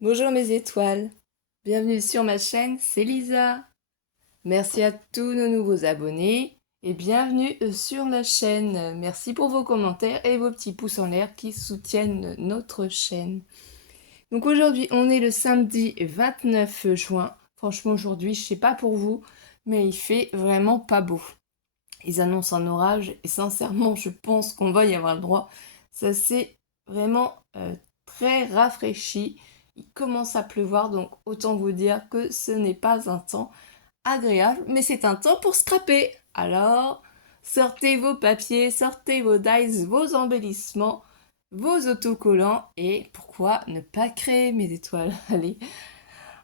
Bonjour mes étoiles, bienvenue sur ma chaîne, c'est Lisa. Merci à tous nos nouveaux abonnés et bienvenue sur la chaîne. Merci pour vos commentaires et vos petits pouces en l'air qui soutiennent notre chaîne. Donc aujourd'hui, on est le samedi 29 juin. Franchement, aujourd'hui, je sais pas pour vous, mais il fait vraiment pas beau. Ils annoncent un orage et sincèrement, je pense qu'on va y avoir le droit. Ça s'est vraiment très rafraîchi. Il commence à pleuvoir, donc autant vous dire que ce n'est pas un temps agréable, mais c'est un temps pour scraper. Alors, sortez vos papiers, sortez vos dies, vos embellissements, vos autocollants et pourquoi ne pas créer mes étoiles. Allez,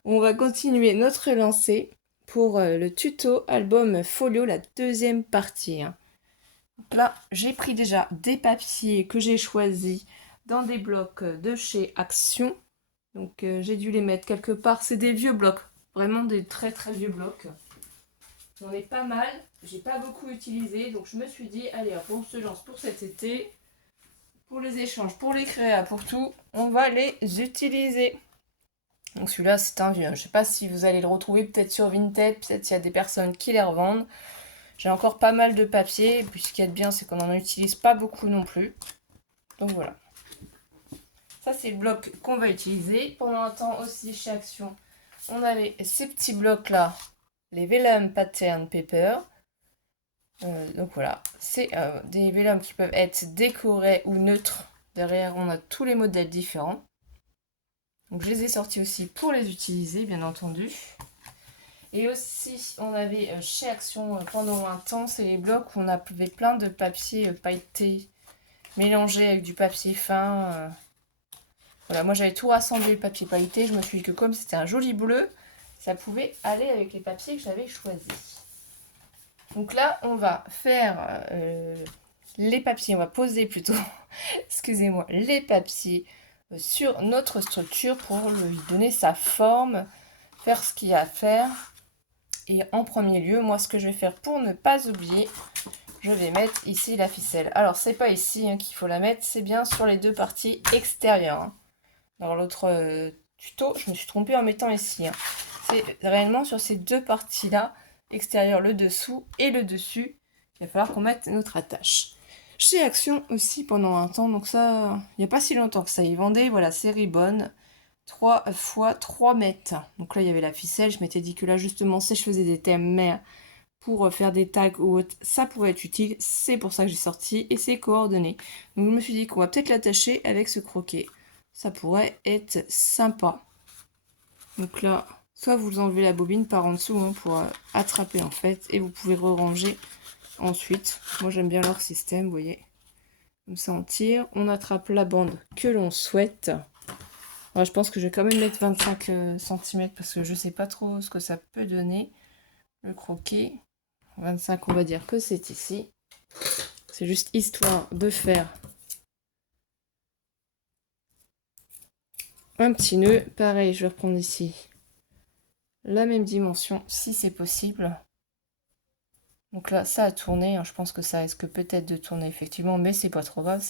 on va continuer notre lancée pour le tuto album folio, la deuxième partie, hein. Donc là, j'ai pris déjà des papiers que j'ai choisis dans des blocs de chez Action. Donc j'ai dû les mettre quelque part. C'est des vieux blocs, vraiment des très très vieux blocs. J'en ai pas mal, j'ai pas beaucoup utilisé, donc je me suis dit, allez hop, on se lance pour cet été, pour les échanges, pour les créas, pour tout, on va les utiliser. Donc celui-là c'est un vieux, je sais pas si vous allez le retrouver peut-être sur Vinted, peut-être s'il y a des personnes qui les revendent. J'ai encore pas mal de papier, et puis ce qui est bien c'est qu'on n'en utilise pas beaucoup non plus. Donc voilà. Ça c'est le bloc qu'on va utiliser. Pendant un temps aussi chez Action, on avait ces petits blocs là, les Vellum Pattern Paper. Donc voilà, c'est des vélums qui peuvent être décorés ou neutres. Derrière, on a tous les modèles différents. Donc je les ai sortis aussi pour les utiliser, bien entendu. Et aussi, on avait chez Action pendant un temps, c'est les blocs où on avait plein de papier pailleté mélangé avec du papier fin. Voilà, moi j'avais tout rassemblé le papier pailleté. Je me suis dit que comme c'était un joli bleu, ça pouvait aller avec les papiers que j'avais choisis. Donc là, on va faire les papiers, on va poser plutôt, excusez-moi, les papiers sur notre structure pour lui donner sa forme, faire ce qu'il y a à faire. Et en premier lieu, moi ce que je vais faire pour ne pas oublier, je vais mettre ici la ficelle. Alors c'est pas ici qu'il faut la mettre, c'est bien sur les deux parties extérieures, hein. Dans l'autre tuto, je me suis trompée en mettant ici, hein. C'est réellement sur ces deux parties-là, extérieure, le dessous et le dessus, il va falloir qu'on mette notre attache. Chez Action aussi pendant un temps, donc ça, il n'y a pas si longtemps que ça, ils vendaient, voilà, ces ribbons, 3 fois 3 mètres. Donc là, il y avait la ficelle, je m'étais dit que là, justement, si je faisais des thèmes mais pour faire des tags ou autre, ça pourrait être utile, c'est pour ça que j'ai sorti, et c'est coordonné. Donc je me suis dit qu'on va peut-être l'attacher avec ce croquet. Ça pourrait être sympa. Donc là, soit vous enlevez la bobine par en dessous pour attraper en fait, et vous pouvez re-ranger ensuite. Moi j'aime bien leur système, vous voyez. Comme ça on tire, on attrape la bande que l'on souhaite. Alors, je pense que je vais quand même mettre 25 cm parce que je sais pas trop ce que ça peut donner. Le croquet, 25 on va dire que c'est ici. C'est juste histoire de faire un petit nœud. Pareil, je vais reprendre ici la même dimension si c'est possible. Donc là, ça a tourné, hein. Je pense que ça risque peut-être de tourner effectivement, mais c'est pas trop grave,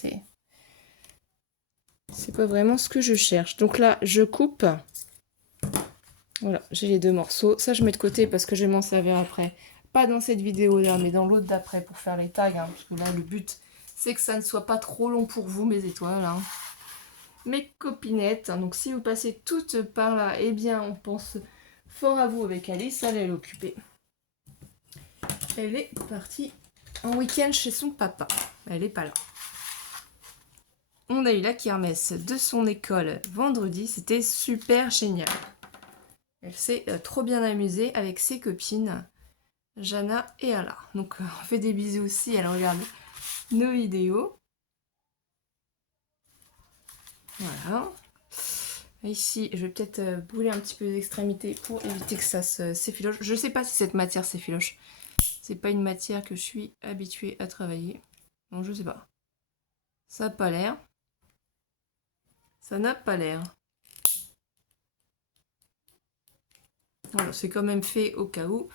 c'est pas vraiment ce que je cherche. Donc là, je coupe. Voilà, j'ai les deux morceaux. Ça, je mets de côté parce que je vais m'en servir après. Pas dans cette vidéo-là, mais dans l'autre d'après pour faire les tags, hein, parce que là, le but, c'est que ça ne soit pas trop long pour vous, mes étoiles, hein. Mes copinettes, hein. Donc si vous passez toutes par là, eh bien, on pense fort à vous avec Alice. Elle est occupée. Elle est partie en week-end chez son papa. Elle n'est pas là. On a eu la kermesse de son école vendredi. C'était super génial. Elle s'est trop bien amusée avec ses copines, Jana et Ala. Donc on fait des bisous aussi. Elle regarde nos vidéos. Voilà. Ici, je vais peut-être brûler un petit peu les extrémités pour éviter que ça s'effiloche. Je ne sais pas si cette matière s'effiloche. C'est pas une matière que je suis habituée à travailler. Donc je sais pas. Ça n'a pas l'air. Ça n'a pas l'air. Voilà, c'est quand même fait au cas où.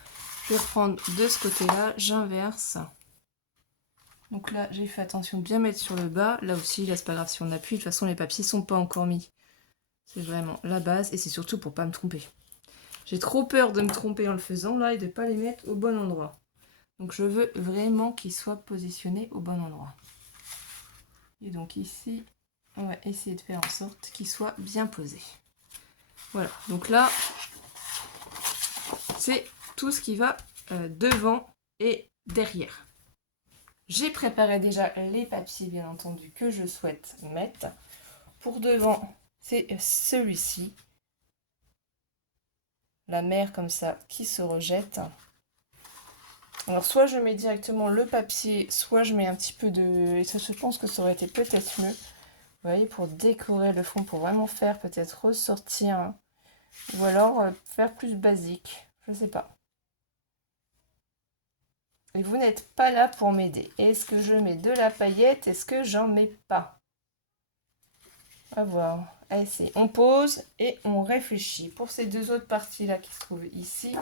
Je vais reprendre de ce côté-là, j'inverse. Donc là, j'ai fait attention de bien mettre sur le bas. Là aussi, là, c'est pas grave si on appuie. De toute façon, les papiers sont pas encore mis C'est vraiment la base et c'est surtout pour pas me tromper. J'ai trop peur de me tromper en le faisant là et de pas les mettre au bon endroit. Donc je veux vraiment qu'ils soient positionnés au bon endroit. Et donc ici, on va essayer de faire en sorte qu'ils soient bien posés. Voilà, donc là, c'est tout ce qui va devant et derrière. J'ai préparé déjà les papiers, bien entendu, que je souhaite mettre. Pour devant, c'est celui-ci. La mer comme ça qui se rejette. Alors soit je mets directement le papier, soit je mets un petit peu de... Et ça, je pense que ça aurait été peut-être mieux. Vous voyez, pour décorer le fond, pour vraiment faire peut-être ressortir. Hein. Ou alors faire plus basique. Je sais pas. Et vous n'êtes pas là pour m'aider. Est-ce que je mets de la paillette? Est-ce que j'en mets pas? À voir. Allez, on pose et on réfléchit. Pour ces deux autres parties-là qui se trouvent ici,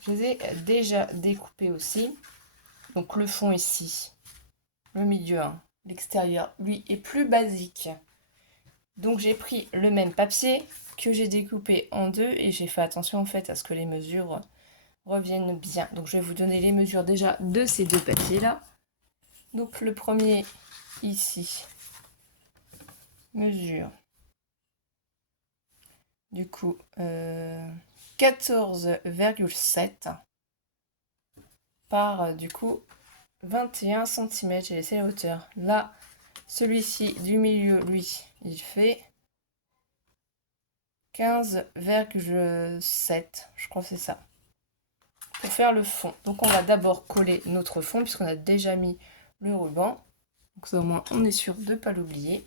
je les ai déjà découpées aussi. Donc le fond ici, le milieu, hein, l'extérieur, lui, est plus basique. Donc j'ai pris le même papier que j'ai découpé en deux et j'ai fait attention en fait à ce que les mesures reviennent bien. Donc je vais vous donner les mesures déjà de ces deux papiers-là. Donc le premier ici mesure du coup 14,7 par du coup 21 cm. J'ai laissé la hauteur. Là, celui-ci du milieu, lui, il fait 15,7. Je crois que c'est ça. Pour faire le fond. Donc on va d'abord coller notre fond puisqu'on a déjà mis le ruban. Donc ça au moins on est sûr de ne pas l'oublier.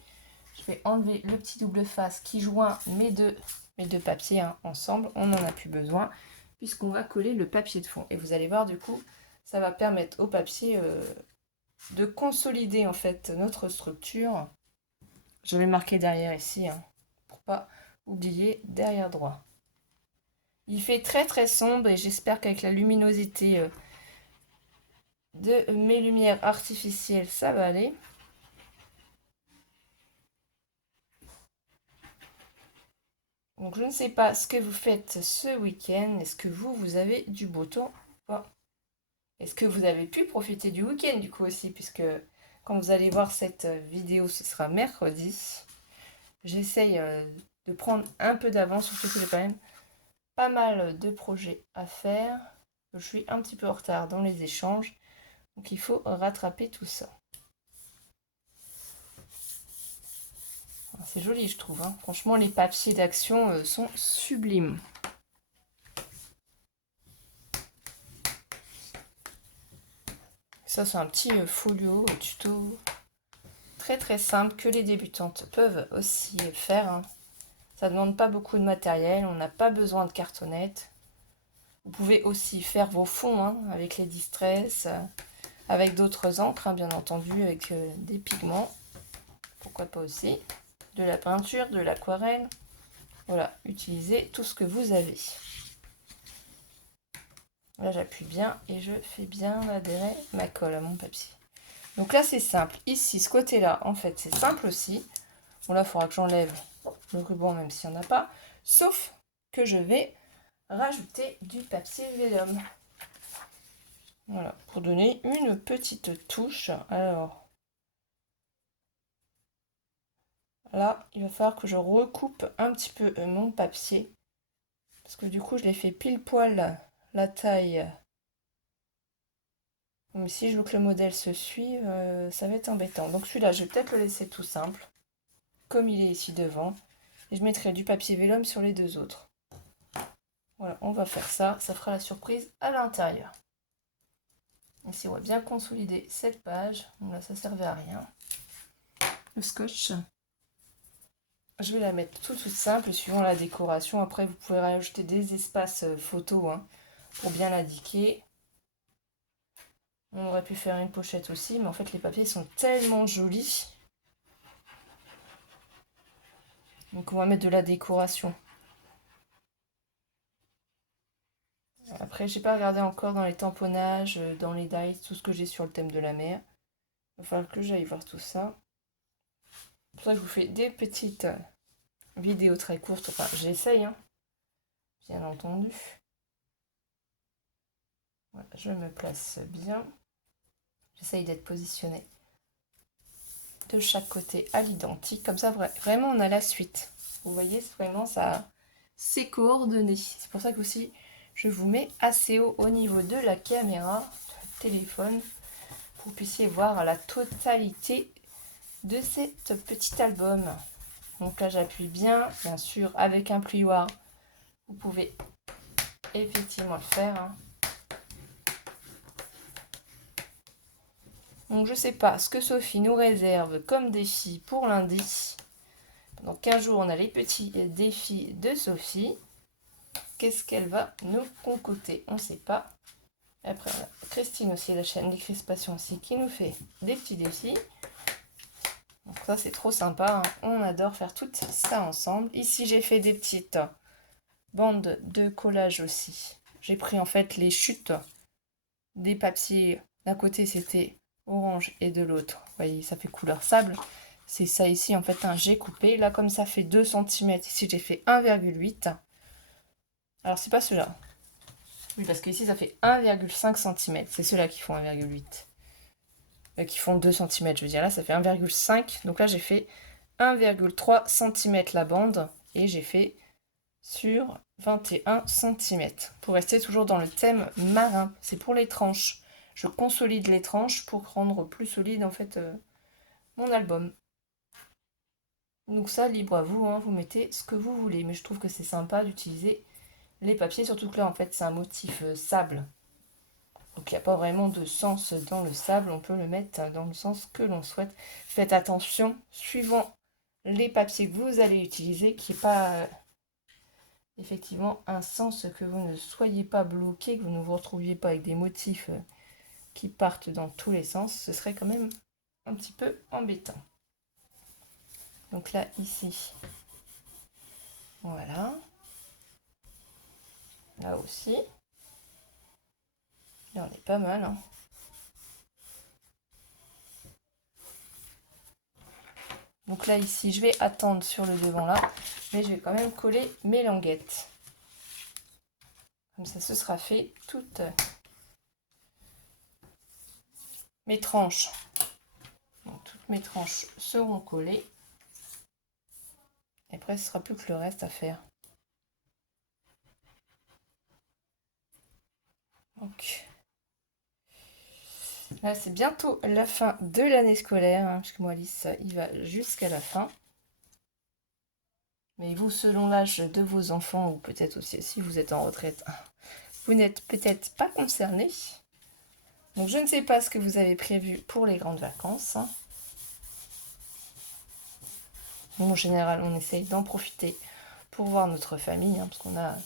Je vais enlever le petit double face qui joint mes deux papiers hein, ensemble. On n'en a plus besoin puisqu'on va coller le papier de fond. Et vous allez voir du coup, ça va permettre au papier de consolider en fait notre structure. Je vais marquer derrière ici hein, pour pas oublier derrière droit. Il fait très très sombre et j'espère qu'avec la luminosité de mes lumières artificielles, ça va aller. Donc je ne sais pas ce que vous faites ce week-end. Est-ce que vous avez du beau temps ou pas? Est-ce que vous avez pu profiter du week-end du coup aussi? Puisque quand vous allez voir cette vidéo, ce sera mercredi. J'essaye de prendre un peu d'avance, surtout que j'ai quand même pas mal de projets à faire. Je suis un petit peu en retard dans les échanges. Donc il faut rattraper tout ça. C'est joli je trouve. Hein. Franchement les papiers d'action sont sublimes. Ça c'est un petit folio tuto très très simple que les débutantes peuvent aussi faire. Hein. Ça ne demande pas beaucoup de matériel, on n'a pas besoin de cartonnettes. Vous pouvez aussi faire vos fonds hein, avec les Distress, avec d'autres encres, hein, bien entendu, avec des pigments. Pourquoi pas aussi. De la peinture, de l'aquarelle. Voilà, utilisez tout ce que vous avez. Là, j'appuie bien et je fais bien adhérer ma colle à mon papier. Donc là, c'est simple. Ici, ce côté-là, en fait, c'est simple aussi. Bon, là, il faudra que j'enlève le ruban, même s'il n'y en a pas. Sauf que je vais rajouter du papier vélum. Voilà, pour donner une petite touche. Alors, là, il va falloir que je recoupe un petit peu mon papier. Parce que du coup, je l'ai fait pile poil la taille. Mais si je veux que le modèle se suive, ça va être embêtant. Donc celui-là, je vais peut-être le laisser tout simple, comme il est ici devant. Et je mettrai du papier vélum sur les deux autres. Voilà, on va faire ça. Ça fera la surprise à l'intérieur. Ici, on va bien consolider cette page. Donc là, ça ne servait à rien. Le scotch. Je vais la mettre toute simple, suivant la décoration. Après, vous pouvez rajouter des espaces photos hein, pour bien l'indiquer. On aurait pu faire une pochette aussi, mais en fait, les papiers sont tellement jolis. Donc, on va mettre de la décoration. Après, j'ai pas regardé encore dans les tamponnages, dans les dies, tout ce que j'ai sur le thème de la mer. Il va falloir que j'aille voir tout ça. C'est pour ça que je vous fais des petites vidéo très courte, enfin j'essaye, hein, bien entendu. Voilà, je me place bien. J'essaye d'être positionnée de chaque côté à l'identique. Comme ça, vraiment, on a la suite. Vous voyez, vraiment, ça c'est coordonné. C'est pour ça que aussi, je vous mets assez haut au niveau de la caméra, du téléphone, pour que vous puissiez voir la totalité de cet petit album. Donc là, j'appuie bien sûr, avec un plioir. Vous pouvez effectivement le faire, hein. Donc je sais pas ce que Sophie nous réserve comme défi pour lundi. Dans 15 jours, on a les petits défis de Sophie. Qu'est-ce qu'elle va nous concocter? On ne sait pas. Après, on a Christine aussi, la chaîne des crispations aussi, qui nous fait des petits défis. Donc ça, c'est trop sympa, hein. On adore faire tout ça ensemble. Ici, j'ai fait des petites bandes de collage aussi. J'ai pris en fait les chutes des papiers. D'un côté, c'était orange et de l'autre, vous voyez, ça fait couleur sable. C'est ça ici, en fait, hein, j'ai coupé. Là, comme ça fait 2 cm, ici, j'ai fait 1,8. Alors, c'est pas ceux-là. Oui, parce qu'ici, ça fait 1,5 cm. C'est ceux-là qui font 1,8. Qui font 2 cm, je veux dire. Là, ça fait 1,5. Donc là, j'ai fait 1,3 cm la bande. Et j'ai fait sur 21 cm. Pour rester toujours dans le thème marin. C'est pour les tranches. Je consolide les tranches pour rendre plus solide, en fait, mon album. Donc ça, libre à vous, hein, vous mettez ce que vous voulez. Mais je trouve que c'est sympa d'utiliser les papiers, surtout que là, en fait, c'est un motif sable. Donc il n'y a pas vraiment de sens dans le sable, on peut le mettre dans le sens que l'on souhaite. Faites attention, suivant les papiers que vous allez utiliser, qu'il n'y ait pas effectivement un sens, que vous ne soyez pas bloqué, que vous ne vous retrouviez pas avec des motifs qui partent dans tous les sens. Ce serait quand même un petit peu embêtant. Donc là, ici, voilà. Là aussi. Là, on est pas mal, hein. Donc là, ici, je vais attendre sur le devant là, mais je vais quand même coller mes languettes. Comme ça, ce sera fait. Toutes mes tranches. Donc, toutes mes tranches seront collées. Et après, ce sera plus que le reste à faire. Donc, là, c'est bientôt la fin de l'année scolaire, hein, parce que moi, Alice, il va jusqu'à la fin. Mais vous, selon l'âge de vos enfants, ou peut-être aussi si vous êtes en retraite, vous n'êtes peut-être pas concerné. Donc, je ne sais pas ce que vous avez prévu pour les grandes vacances, hein. Nous, en général, on essaye d'en profiter pour voir notre famille, hein, parce qu'on a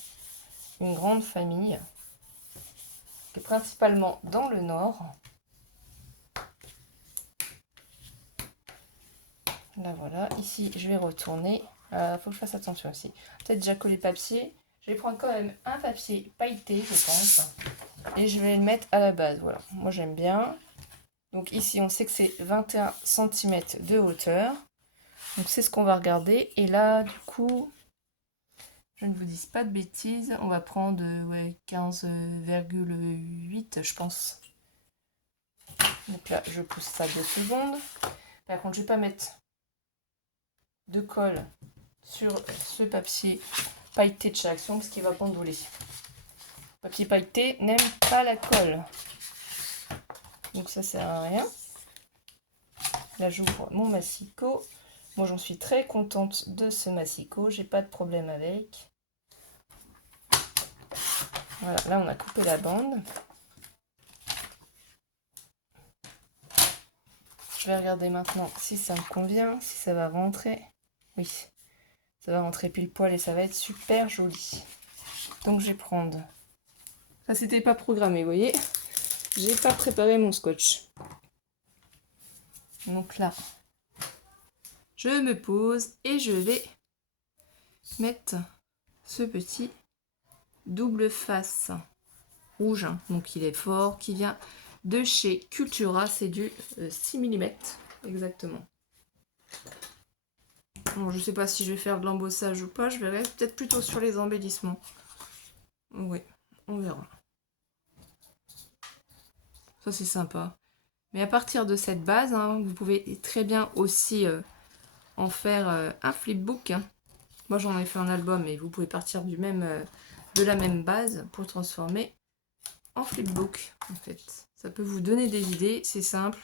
une grande famille, qui est principalement dans le nord. Là, voilà. Ici, je vais retourner. Faut que je fasse attention aussi. Peut-être déjà coller papier. Je vais prendre quand même un papier pailleté, je pense. Et je vais le mettre à la base. Voilà. Moi, j'aime bien. Donc ici, on sait que c'est 21 cm de hauteur. Donc c'est ce qu'on va regarder. Et là, du coup, je ne vous dis pas de bêtises. On va prendre 15,8, je pense. Donc là, je pousse ça 2 secondes. Par contre, je ne vais pas mettre de colle sur ce papier pailleté de chez Action parce qu'il va pendouler. Le papier pailleté n'aime pas la colle. Donc ça sert à rien. Là, j'ouvre mon massicot. Moi, j'en suis très contente de ce massicot. J'ai pas de problème avec. Voilà, là, on a coupé la bande. Je vais regarder maintenant si ça me convient, si ça va rentrer. Oui, ça va rentrer pile poil et ça va être super joli. Donc, je vais prendre... Ça, c'était pas programmé, vous voyez. J'ai pas préparé mon scotch. Donc là, je me pose et je vais mettre ce petit double face rouge, hein. Donc il est fort, qui vient de chez Cultura, c'est du 6 mm exactement. Bon, je sais pas si je vais faire de l'embossage ou pas, je verrai peut-être plutôt sur les embellissements. Oui, on verra. Ça c'est sympa. Mais à partir de cette base, hein, vous pouvez très bien aussi en faire un flipbook. Hein. Moi j'en ai fait un album, mais vous pouvez partir de la même base pour transformer en flipbook. En fait, ça peut vous donner des idées, c'est simple,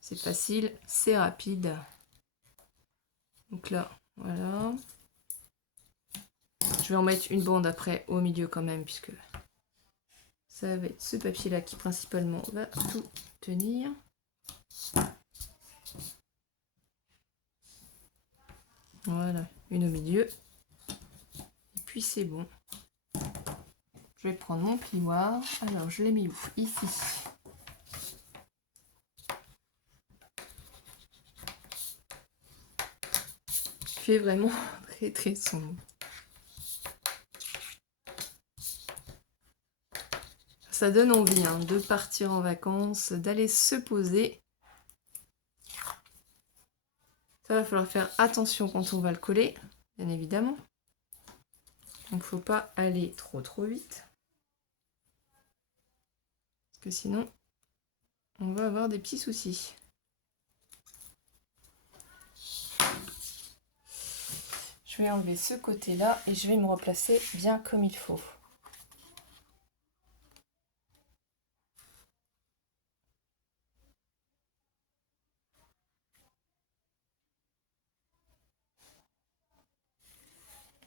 c'est facile, c'est rapide. Donc là, voilà. Je vais en mettre une bande après au milieu quand même, puisque ça va être ce papier-là qui principalement va tout tenir. Voilà, une au milieu. Et puis c'est bon. Je vais prendre mon plioir. Alors, je l'ai mis où? Ici. Il fait vraiment très très sombre. Ça donne envie hein, de partir en vacances, d'aller se poser. Ça va falloir faire attention quand on va le coller, bien évidemment. Donc faut pas aller trop vite. Parce que sinon, on va avoir des petits soucis. Je vais enlever ce côté-là et je vais me replacer bien comme il faut.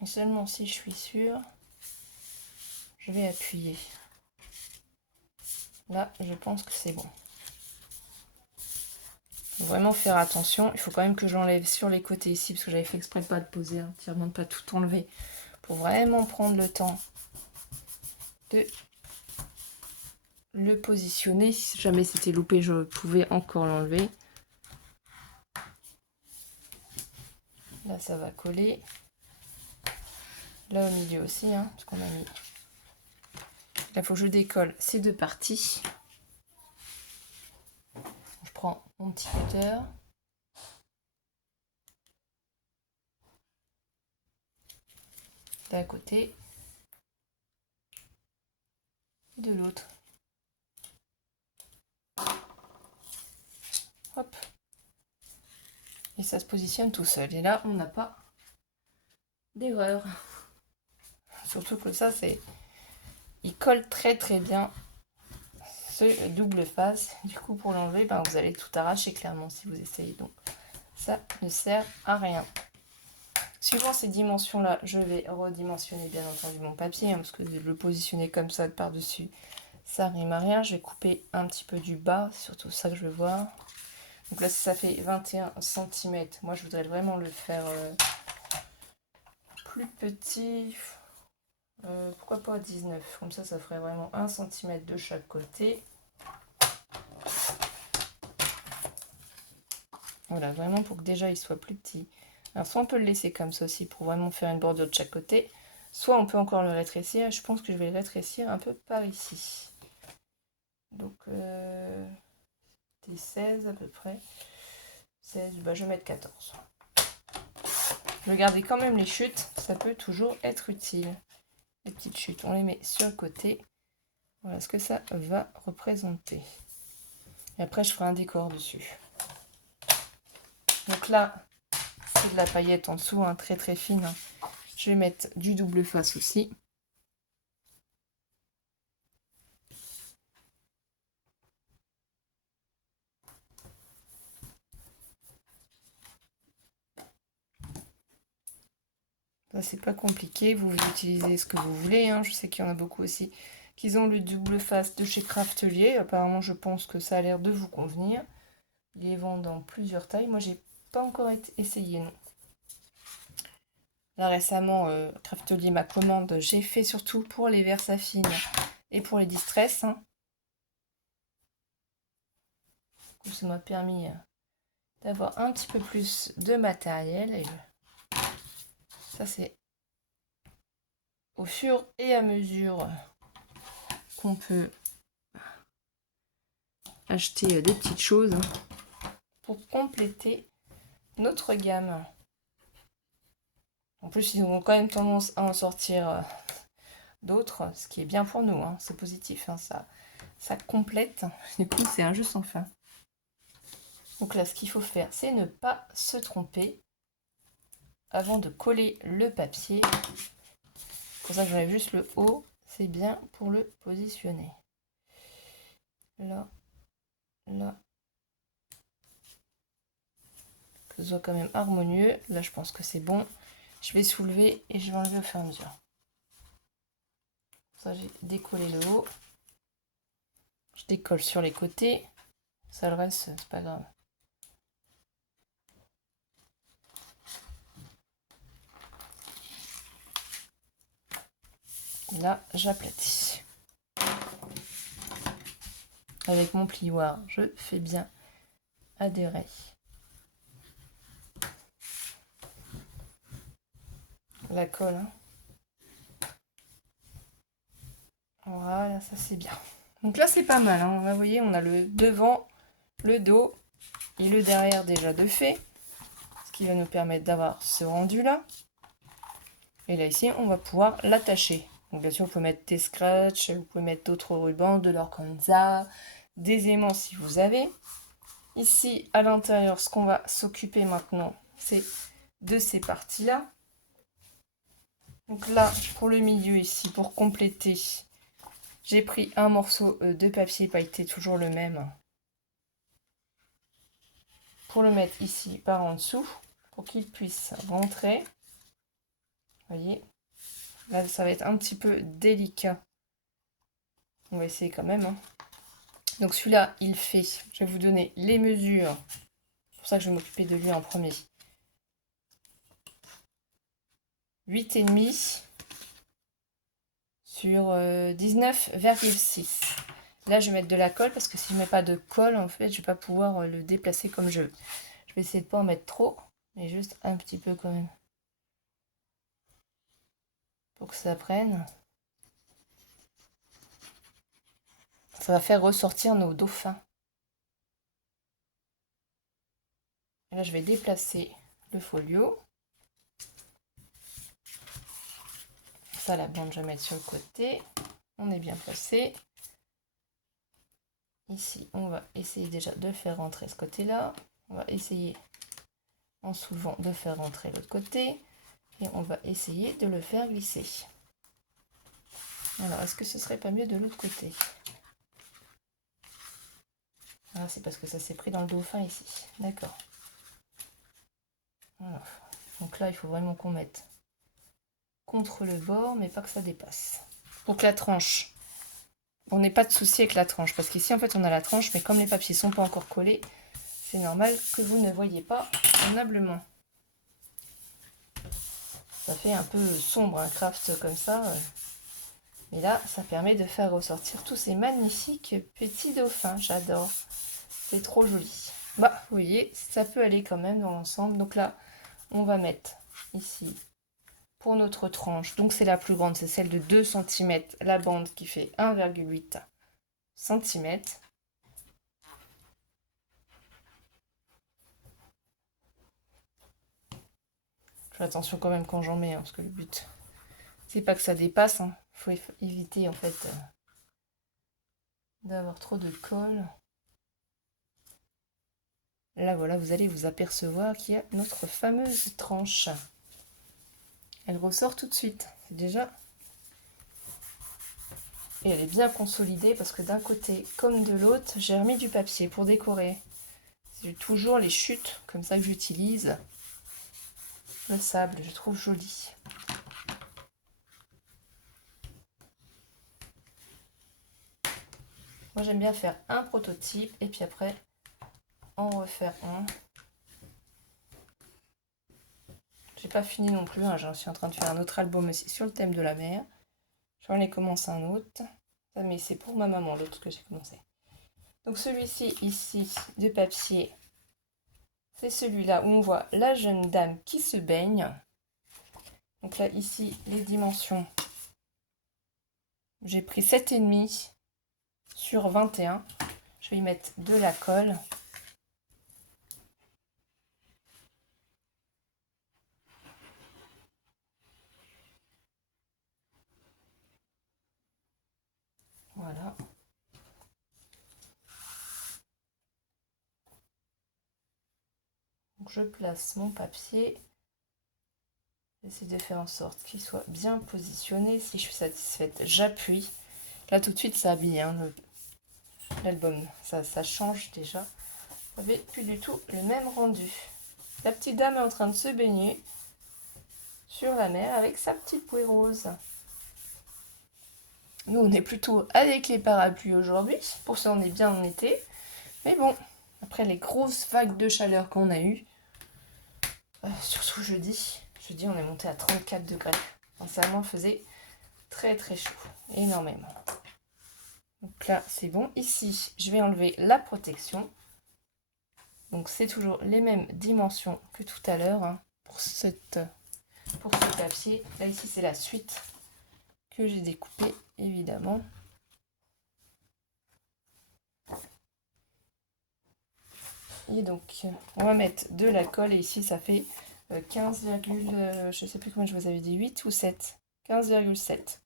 Et seulement si je suis sûre, je vais appuyer. Là, je pense que c'est bon. Faut vraiment faire attention. Il faut quand même que j'enlève sur les côtés ici, parce que j'avais fait exprès de pas le poser entièrement, de pas tout enlever. Pour vraiment prendre le temps de le positionner. Si jamais c'était loupé, je pouvais encore l'enlever. Là, ça va coller. Là, au milieu aussi, hein, parce qu'on a mis... Là, il faut que je décolle ces deux parties. Je prends mon petit cutter. D'un côté. Et de l'autre. Hop. Et ça se positionne tout seul. Et là, on n'a pas d'erreur. Surtout que ça, c'est... Il colle très très bien ce double face. Du coup, pour l'enlever, ben, vous allez tout arracher clairement si vous essayez. Donc, ça ne sert à rien. Suivant ces dimensions-là, je vais redimensionner bien entendu mon papier, hein, parce que de le positionner comme ça par-dessus, ça rime à rien. Je vais couper un petit peu du bas, surtout ça que je veux voir. Donc là, ça fait 21 cm. Moi, je voudrais vraiment le faire plus petit. Pourquoi pas 19? Comme ça ferait vraiment 1 cm de chaque côté. Voilà, vraiment pour que déjà il soit plus petit. Alors, soit on peut le laisser comme ça aussi pour vraiment faire une bordure de chaque côté, soit on peut encore le rétrécir. Je pense que je vais le rétrécir un peu par ici. Donc, des 16 à peu près. 16, bah, je vais mettre 14. Je vais garder quand même les chutes, ça peut toujours être utile. Les petites chutes, on les met sur le côté. Voilà ce que ça va représenter. Et après, je ferai un décor dessus. Donc là, c'est de la paillette en dessous, hein, très très fine. Je vais mettre du double face aussi. Ça, c'est pas compliqué. Vous utilisez ce que vous voulez. Hein. Je sais qu'il y en a beaucoup aussi qui ont le double face de chez Craftelier. Apparemment, je pense que ça a l'air de vous convenir. Ils les vendent dans plusieurs tailles. Moi, j'ai pas encore essayé, non. Là, récemment, Craftelier m'a commande. J'ai fait surtout pour les Versafine et pour les Distress. Hein. Du coup, ça m'a permis d'avoir un petit peu plus de matériel. Et ça, c'est au fur et à mesure qu'on peut acheter des petites choses pour compléter notre gamme. En plus, ils ont quand même tendance à en sortir d'autres, ce qui est bien pour nous, hein. C'est positif, hein, ça complète. Du coup, c'est un jeu sans fin. Donc là, ce qu'il faut faire, c'est ne pas se tromper avant de coller le papier. C'est pour ça que j'enlève juste le haut, c'est bien pour le positionner. Là, là. Que ce soit quand même harmonieux. Là, je pense que c'est bon. Je vais soulever et je vais enlever au fur et à mesure. Ça, j'ai décollé le haut. Je décolle sur les côtés. Ça, le reste, c'est pas grave. Là, j'aplatis. Avec mon plioir, je fais bien adhérer. La colle. Hein. Voilà, ça c'est bien. Donc là, c'est pas mal. Hein. Vous voyez, on a le devant, le dos et le derrière déjà de fait. Ce qui va nous permettre d'avoir ce rendu-là. Et là, ici, on va pouvoir l'attacher. Donc bien sûr, vous pouvez mettre des scratchs, vous pouvez mettre d'autres rubans, de l'organza, des aimants si vous avez. Ici, à l'intérieur, ce qu'on va s'occuper maintenant, c'est de ces parties-là. Donc là, pour le milieu ici, pour compléter, j'ai pris un morceau de papier pailleté, toujours le même, pour le mettre ici par en dessous, pour qu'il puisse rentrer. Vous voyez, là, ça va être un petit peu délicat. On va essayer quand même. Hein. Donc celui-là, il fait, je vais vous donner les mesures. C'est pour ça que je vais m'occuper de lui en premier. 8,5 sur 19,6. Là, je vais mettre de la colle parce que si je ne mets pas de colle, en fait, je ne vais pas pouvoir le déplacer comme je veux. Je vais essayer de ne pas en mettre trop, mais juste un petit peu quand même. Pour que ça prenne. Ça va faire ressortir nos dauphins. Et là, je vais déplacer le folio. Ça, la bande, je vais mettre sur le côté. On est bien placé. Ici, on va essayer déjà de faire rentrer ce côté-là. On va essayer, en soulevant, de faire rentrer l'autre côté. Et on va essayer de le faire glisser. Alors, est-ce que ce serait pas mieux de l'autre côté? Ah, c'est parce que ça s'est pris dans le dauphin ici. D'accord. Voilà. Donc là, il faut vraiment qu'on mette contre le bord, mais pas que ça dépasse. Donc la tranche. On n'est pas de souci avec la tranche, parce qu'ici, en fait, on a la tranche, mais comme les papiers sont pas encore collés, c'est normal que vous ne voyez pas convenablement. Ça fait un peu sombre, un craft comme ça. Mais là, ça permet de faire ressortir tous ces magnifiques petits dauphins. J'adore. C'est trop joli. Bah, vous voyez, ça peut aller quand même dans l'ensemble. Donc là, on va mettre ici pour notre tranche. Donc c'est la plus grande, c'est celle de 2 cm. La bande qui fait 1,8 cm. Je fais attention quand même quand j'en mets, hein, parce que le but, c'est pas que ça dépasse. Il faut éviter en fait d'avoir trop de colle. Là, voilà, vous allez vous apercevoir qu'il y a notre fameuse tranche. Elle ressort tout de suite. C'est déjà... Et elle est bien consolidée parce que d'un côté comme de l'autre, j'ai remis du papier pour décorer. C'est toujours les chutes comme ça que j'utilise. Le sable, je trouve joli. Moi, j'aime bien faire un prototype et puis après en refaire un. J'ai pas fini non plus, hein, je suis en train de faire un autre album aussi sur le thème de la mer. J'en ai commencé un autre, mais c'est pour ma maman, l'autre que j'ai commencé. Donc celui-ci ici de papier, c'est celui-là où on voit la jeune dame qui se baigne. Donc là ici les dimensions, j'ai pris 7,5 sur 21. Je vais y mettre de la colle. Donc je place mon papier. J'essaie de faire en sorte qu'il soit bien positionné. Si je suis satisfaite, j'appuie. Là tout de suite ça habille hein, l'album. Ça change déjà. Vous n'avez plus du tout le même rendu. La petite dame est en train de se baigner sur la mer avec sa petite bouée rose. Nous, on est plutôt avec les parapluies aujourd'hui. Pour ça, on est bien en été. Mais bon, après les grosses vagues de chaleur qu'on a eues, surtout jeudi, on est monté à 34 degrés. Sincèrement, faisait très très chaud, énormément. Donc là, c'est bon. Ici, je vais enlever la protection. Donc c'est toujours les mêmes dimensions que tout à l'heure hein, pour ce papier. Là, ici, c'est la suite que j'ai découpée, évidemment. Et donc, on va mettre de la colle. Et ici, ça fait 15, je sais plus comment je vous avais dit, 8 ou 7. 15,7.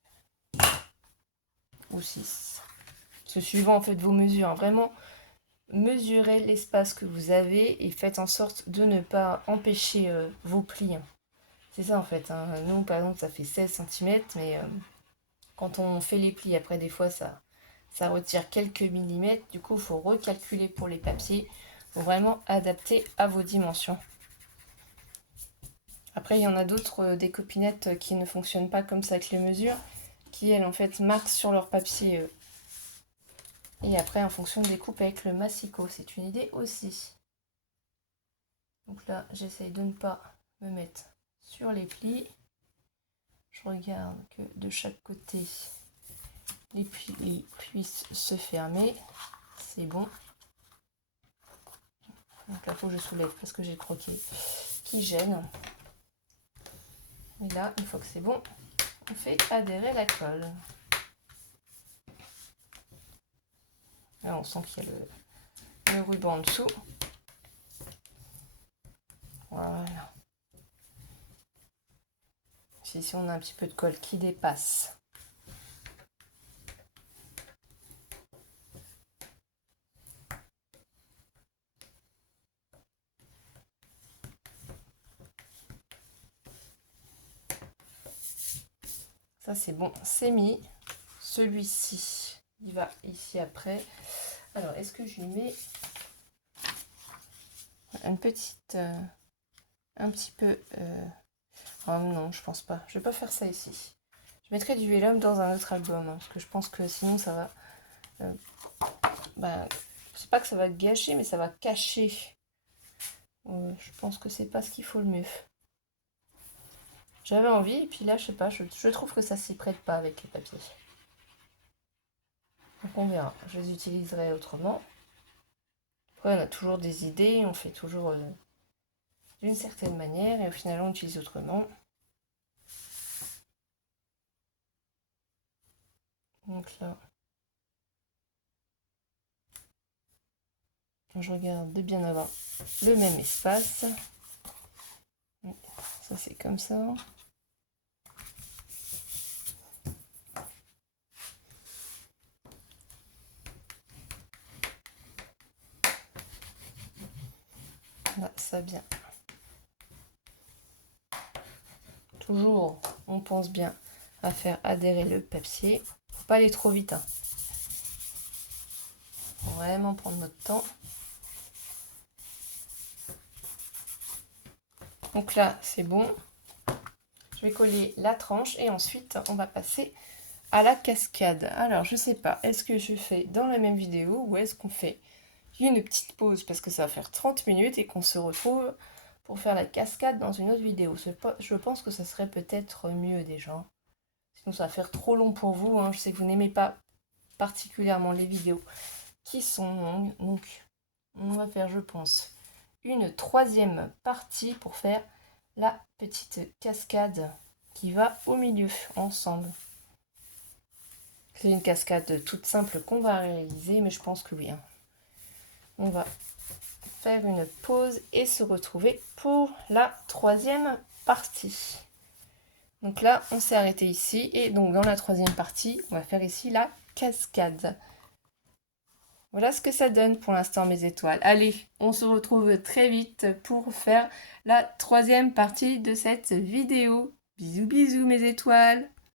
Ou 6. C'est suivant en fait vos mesures. Hein. Vraiment, mesurez l'espace que vous avez et faites en sorte de ne pas empêcher vos plis. Hein. C'est ça en fait. Hein. Nous, par exemple, ça fait 16 cm, mais quand on fait les plis, après des fois, ça retire quelques millimètres. Du coup, il faut recalculer pour les papiers. Il faut vraiment adapter à vos dimensions. Après, il y en a d'autres, des copinettes qui ne fonctionnent pas comme ça avec les mesures, qui elles en fait marquent sur leur papier. Et après, en fonction des coupes avec le massicot, c'est une idée aussi. Donc là, j'essaye de ne pas me mettre sur les plis. Je regarde que de chaque côté, les plis puissent se fermer. C'est bon. Donc là, il faut que je soulève parce que j'ai le croquet qui gêne. Et là, une fois que c'est bon, on fait adhérer la colle. Là, on sent qu'il y a le ruban en dessous. Voilà. Ici, on a un petit peu de colle qui dépasse. Ça, c'est bon, c'est mis. Celui-ci, il va ici après. Alors, est-ce que je lui mets une petite... un petit peu... Oh non, je pense pas. Je vais pas faire ça ici. Je mettrai du vélum dans un autre album. Hein, parce que je pense que sinon, ça va... c'est pas que ça va gâcher, mais ça va cacher. Je pense que c'est pas ce qu'il faut le mieux. J'avais envie, et puis là, je sais pas, je trouve que ça s'y prête pas avec les papiers. Donc on verra. Je les utiliserai autrement. Après, on a toujours des idées, on fait toujours d'une certaine manière, et au final, on utilise autrement. Donc là, je regarde de bien avoir le même espace. Ça, c'est comme ça. Là, ça bien. Toujours, on pense bien à faire adhérer le papier. Faut pas aller trop vite. Hein. Faut vraiment prendre notre temps. Donc là, c'est bon. Je vais coller la tranche et ensuite, on va passer à la cascade. Alors, je sais pas, est-ce que je fais dans la même vidéo ou est-ce qu'on fait une petite pause parce que ça va faire 30 minutes et qu'on se retrouve pour faire la cascade dans une autre vidéo. Je pense que ça serait peut-être mieux déjà. Sinon, ça va faire trop long pour vous. Hein. Je sais que vous n'aimez pas particulièrement les vidéos qui sont longues. Donc, on va faire, je pense, une troisième partie pour faire la petite cascade qui va au milieu ensemble. C'est une cascade toute simple qu'on va réaliser, mais je pense que oui. Hein. On va faire une pause et se retrouver pour la troisième partie. Donc là, on s'est arrêté ici et donc dans la troisième partie, on va faire ici la cascade. Voilà ce que ça donne pour l'instant mes étoiles. Allez, on se retrouve très vite pour faire la troisième partie de cette vidéo. Bisous bisous mes étoiles!